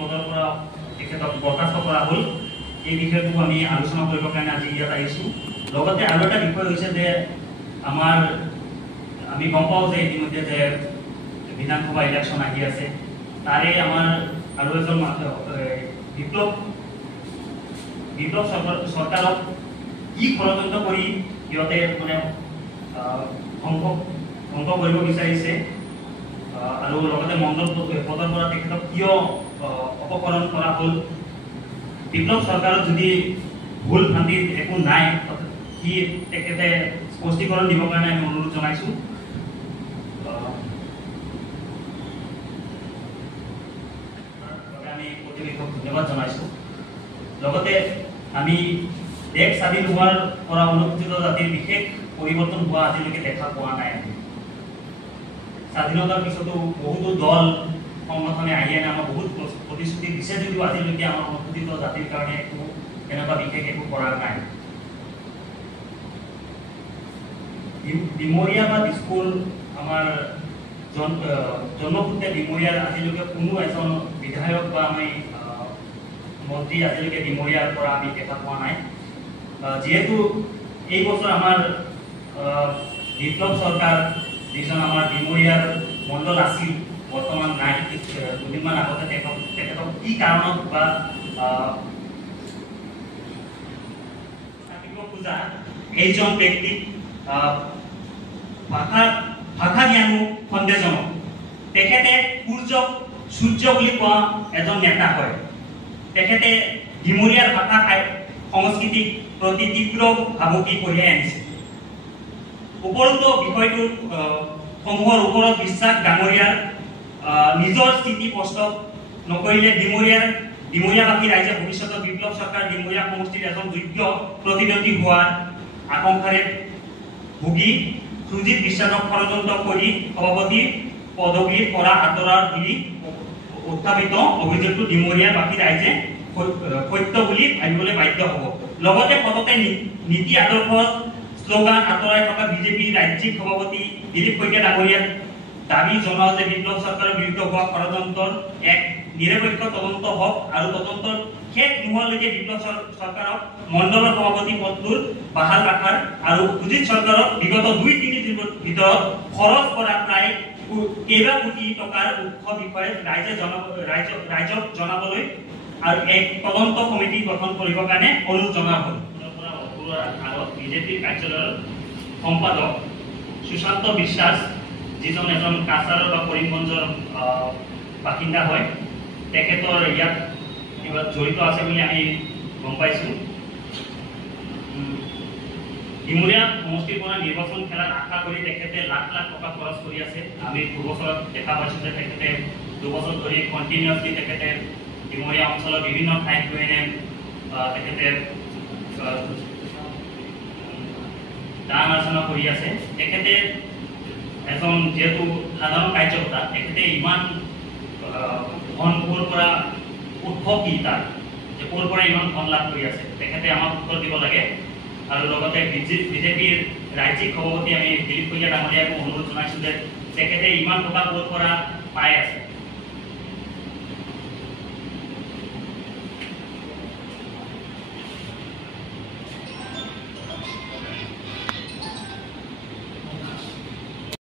পদৰ পৰা তেখেতক বৰ্খাস্ত কৰা হ'ল। এই বিষয়টো আমি আলোচনা কৰিবৰ কাৰণে আজি ইয়াত আহিছোঁ। লগতে আৰু এটা বিষয় হৈছে যে আমি গম পাওঁ যে ইতিমধ্যে যে বিধানসভা ইলেকশ্যন আহি আছে। তাৰে আমাৰ আৰু এজন বিপ্লৱ চৰকাৰক কি ষড়যন্ত্ৰ কৰি সিহঁতে মানে ধ্বংস কৰিব বিচাৰিছে আৰু লগতে মণ্ডল পদৰ পৰা তেখেতক কিয় অপকৰণ কৰা হ'ল। বিপ্লৱ চৰকাৰত যদি ভুল ভ্ৰান্তি একো নাই সি তেখেতে স্পষ্টীকৰণ দিবৰ কাৰণে আমি অনুৰোধ জনাইছোঁ। আমি কৰ্তৃপক্ষক ধন্যবাদ জনাইছোঁ। লগতে আমি দেশ স্বাধীন হোৱাৰ পৰা অনুসূচিত জাতিৰ বিশেষ পৰিৱৰ্তন হোৱা আজিলৈকে দেখা পোৱা নাই। স্বাধীনতাৰ পিছতো বহুতো দল সংগঠনে আহি আমাক বহুত প্ৰতিশ্ৰুতি দিছে যদিও আজিলৈকে আমাৰ অনুসূচিত জাতিৰ কাৰণে এনেকুৱা বিশেষ একো কৰা নাই। ডিমৰীয়া বা দিছপুৰ আমাৰ জন্মসূত্ৰে ডিমৰীয়াৰ আজিলৈকে কোনো এজন বিধায়ক বা আমি মন্ত্ৰী আজিলৈকে ডিমৰীয়াৰ পৰা আমি দেখা পোৱা নাই। যিহেতু এই বছৰ আমাৰ বিপ্লৱ চৰকাৰ যিজন আমাৰ ডিমৰীয়াৰ মণ্ডল আছিল বৰ্তমান নাই, দুদিনমান আগতে তেখেতক কি কাৰণত বা খোজা এইজন ব্যক্তিক ভাষা জ্ঞানো সন্দেহজনক। তেখেতে সূৰ্য বুলি কোৱা এজন নেতা হয়। তেখেতে ডিমৰীয়াৰ ভাষা সংস্কৃতিক প্ৰতি তীব্ৰ ভাবুকি কঢ়িয়াই আনিছে। উপৰোক্ত বিষয়টোৰ সমূহৰ ওপৰত বিশ্বাস ডাঙৰীয়াৰ নিজৰ স্থিতি স্পষ্ট নকৰিলে ডিমৰীয়াবাসী ৰাইজে ভৱিষ্যতৰ বিপ্লৱ চৰকাৰ ডিমৰীয়া সমষ্টিৰ এজন যোগ্য প্ৰতিদ্বন্দ্বী হোৱাৰ আকাংক্ষাৰে ভুগি সুজিত বিশ্বাসক ষড়যন্ত্ৰ কৰি সভাপতি পদবীৰ পৰা আঁতৰাৰ বুলি উত্থাপিত অভিযোগটো ডিমৰীয়াবাসী ৰাইজে সত্য বুলি ভাবিবলৈ বাধ্য হ'ব। লগতে পদতে নীতি আদৰ্শ শ্লোগান আঁতৰাই থকা বিজেপি ৰাজ্যিক সভাপতি দিলীপ শইকীয়া ডাঙৰীয়াক দাবী জনাওঁ যে বিপ্লৱ চৰকাৰৰ বিৰুদ্ধে হোৱা ষড়যন্ত্ৰৰ এক নিৰপেক্ষ তদন্ত হওক আৰু তদন্তৰ শেষ নোহোৱালৈকে বিপ্লৱ চৰকাৰক মণ্ডলৰ সভাপতি পদটোৰ বাহাল ৰখাৰ আৰু সুজিত চৰকাৰক বিগত 2-3 দিনৰ ভিতৰত খৰচ কৰা প্ৰায় কেইবা কোটি টকাৰ উৎস বিষয়ে ৰাইজক জনাবলৈ আৰু এক তদন্ত সমিতি গঠন কৰিবৰ কাৰণে অনুৰোধ জনোৱা হ'ল। বিজেপিৰ কাৰ্যালয়ৰ সম্পাদক সুশান্ত বিশ্বাস যিজন এজন কাছাৰৰ বা কৰিমগঞ্জৰ বাসিন্দা হয়, তেখেতৰ ইয়াত কিবা জড়িত আছে বুলি আমি গম পাইছোঁ। ডিমৰীয়া সমষ্টিৰ পৰা নিৰ্বাচন খেলাত আশা কৰি তেখেতে লাখ লাখ টকা খৰচ কৰি আছে। আমি দুবছৰত দেখা পাইছোঁ যে তেখেতে 2 বছৰ ধৰি কণ্টিনিউৱাছলি তেখেতে ডিমৰীয়া অঞ্চলৰ বিভিন্ন ঠাইত গৈ তেখেতে দান আলোচনা কৰি আছে। তেখেতে এজন যেহেতু সাধাৰণ কাৰ্যকৰ্তা, তেখেতে ইমান ধন ক'ৰ পৰা উৎস কি তাৰ যে ক'ৰ পৰা ইমান ধন লাভ কৰি আছে, তেখেতে আমাক উত্তৰ দিব লাগে। আৰু লগতে বিজেপিৰ ৰাজ্যিক সভাপতি আমি দিলীপ শইকীয়া ডাঙৰীয়াকো অনুৰোধ জনাইছোঁ যে তেখেতে ইমান টকা ক'ৰ পৰা পাই আছে।